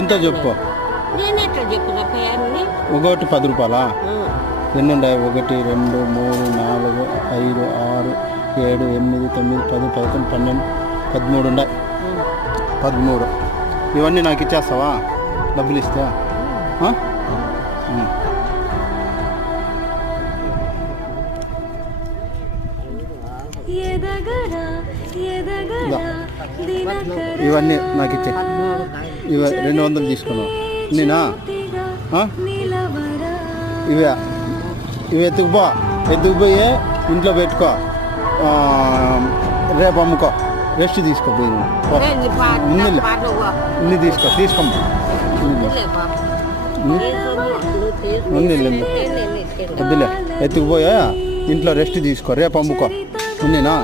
ఎంత చెప్పు? నేను ఎట్లా చెప్పినప్ప ఒకటి 10 రూపాయలా? ఎన్ని ఉన్నాయి? 1 2 3 4 5 6 7 8 9 10 11 12 13 ఉన్నాయి. 13 ఇవన్నీ నాకు ఇచ్చేస్తావా? డబ్బులు ఇస్తా? ఇవన్నీ నాకు ఇచ్చే. 200 తీసుకున్నావు నేనా? ఇవి ఎత్తుకుపోయి ఇంట్లో పెట్టుకో, రేపు అమ్ముకో, రెస్ట్ తీసుకోపోయి ఇన్ని తీసుకోమ్మా. వద్దులే, ఎత్తుకుపోయా ఇంట్లో రెస్ట్ తీసుకో, రేపు అమ్ముకో. ఉన్నీనా?